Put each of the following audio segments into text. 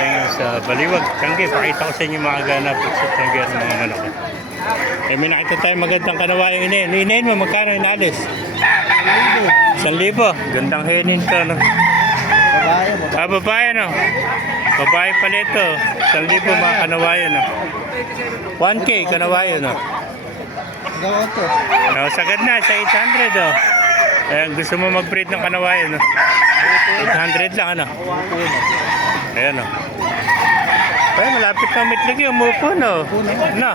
tayo ngayon sa Baliwag, Tiangge. Pakita ko sa inyo mga ganap sa Tiangge ng mga manok. Eh, may nakita tayo magandang kanawayang inahin. Inahin mo, magkano inalis? 1,000. Gandang hinin to, no? Babae mo. Babae, no? Babae pala ito. 1,000 mga kanawayan, no? 1K kanawayan, no? Gawin to. No, sagad na, sa 800, oh. Ayan, gusto mo mag-breed ng kanawayan, no? 800 lang, ano? Ayan, no? Ay, malapit na umitlig yung umupo, no? No?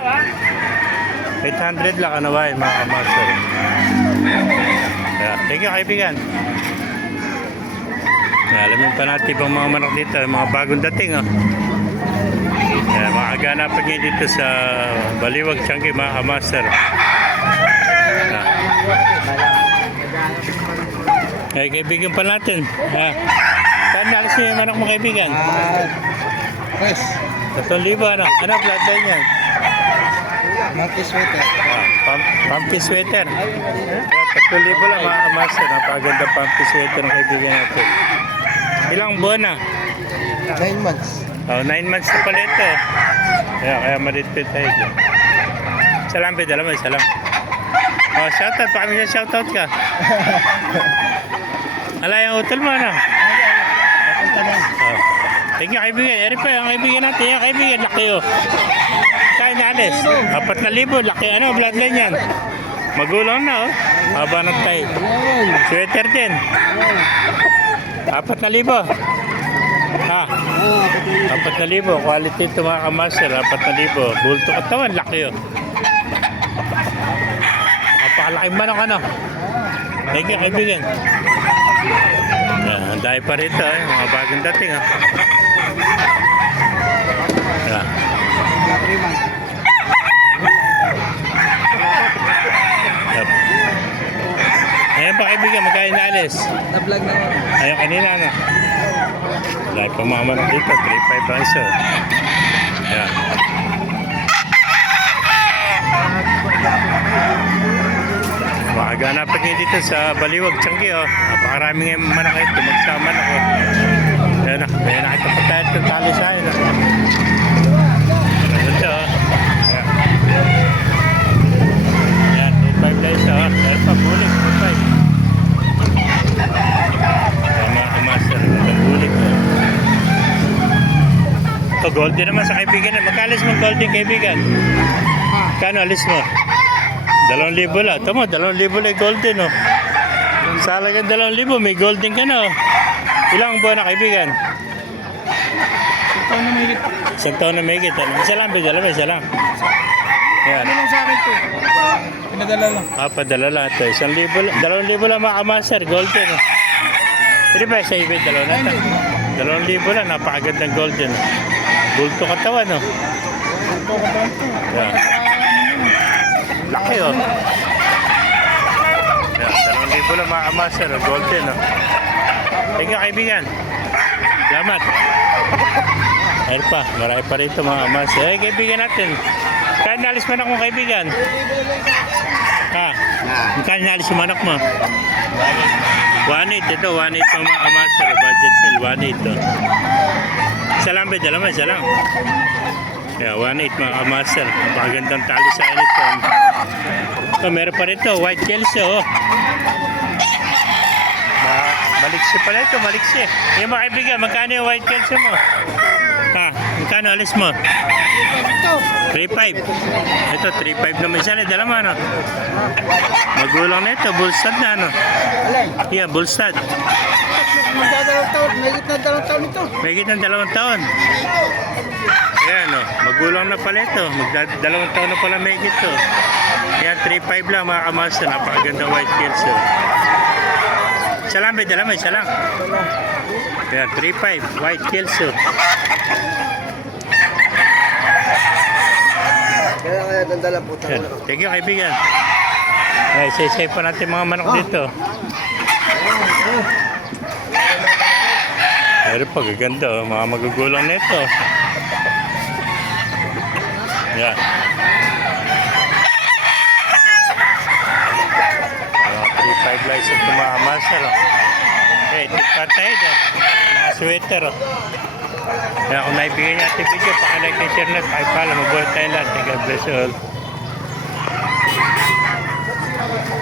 800 lang kanawayan, mga kamaster. Ayan, thank you, kaibigan. Alamin pa natin ibang mga manok dito, mga bagong dating, oh. Ayan, mga aganapan niya dito sa Baliwag, Tiangge, mga kamaster. Ay, kaibigan pa natin. Saan nalis niyo yung manok mo, kaibigan? Fresh. 3,000, ano? Ano, bloodline yan? Monkey sweater. Pumpkin sweater. 3,000 lang, mga kamaster. Napaganda pumpkin sweater ng kaibigan natin. Ilang buwan na? 9 months. 9 months na pala ito. Kaya maritpit tayo. Salam, pedala mo, salam. Shoutout, baka may shoutout ka. Ala, yung utol mo, ano? Thank you, kaibigan. Eri pa, yung kaibigan natin. Yung kaibigan, laki, oh. Kaya nalis. 4,000, laki, ano, bloodline yan. Magulang na, oh. Haba ng tayo. Sweater din. 4,000. Ha? 4,000. Quality ito, mga kamaster. 4,000. Bulto katawan, laki, oh. Napakalaking manok, ano? Thank you, kaibigan. Ang dahil pa rito, mga bagong dating, ha? Ayan pa, kaibigan, magkain na alis. Na-vlog na ako. Ayun, kanina, ano? Dahil pa mga manok dito, 3,500 ang isa. Ayan. Makaganapan niyo dito sa Baliwag, Tiangge, oh. Napakaraming manok ito, magsama na, oh. Ayan na, may nakita pa tayo itong tali sa akin, oh. Ito, oh. Ayan, 2,500 na isa, oh. Ayan pa, bulik, 2,500. Ayan, mga kamaster, itong bulik, oh. Ito, golden naman sa kaibigan. Magkalis mo golden, kaibigan? Kano alis mo? 2,000 lang. Tama, 2,000 lang golden, oh. Sa halagang 2,000, may golden ka na, oh. Ilang buwan na, kaibigan? Isang taon na may higit. Isa lang, isa lang. Yan. Ano lang sa akin to? Pinadala lang. Padala lang ito. 1,000 lang. 2,000 lang, mga kamaster. Golden, oh. Pwede ba sa ibig? 2,000 lang. Napakagandang golden, oh. Bulto katawan, oh. Yan. Laki, oh. Yan, 2,000 lang, mga kamaster, oh. Golden, oh. Thank you, kaibigan. Salamat. Ayun pa, marami pa rito, mga kamaster. Ay, kaibigan natin. Kaya nalis manok mo, kaibigan? Ha? Kaya nalis yung manok mo? 1,800 ito, 1,800 pang mga kamaster. Budget bill, 1,800 to. Isa lang, dala mo, isa lang. Yeah, 1,800 mga kamaster. Napakagandang tali sa init po. Ito, meron pa rito, white kelso, oh. Maliksi pala ito, maliksi. Yung mga kaibigan, magkano yung white kelso mo? Ha? Magkano alis mo? 3,500. Ito, 3,500 naman siya. Dala mo, ano? Magulang na ito, bullstad na, ano? Yeah, bullstad. Magdadalawang taon, may gitna 2 taon ito. May gitna 2 taon. Ayan, oh. Magulang na pala ito. 2 taon na pala may gito. Ayan, 3,500 lang, mga kamaster. Napakagandang white kelso. Isa lang, dala mo, isa lang. Ayan, 3,500 white kelso. Kaya nandala po tayo. Thank you, kaibigan. Ay, say pa natin mga manok dito. Pero pagaganda, oh. Mga magugulang nito. Yan. 3,500 lang sa mga master, oh. Okay, tikpat tayo dyan. Mga sweater, oh. Kaya kung naibigay niya ating video, pakalike and share na, pakipala, mabuhay tayo lahat. God bless you all.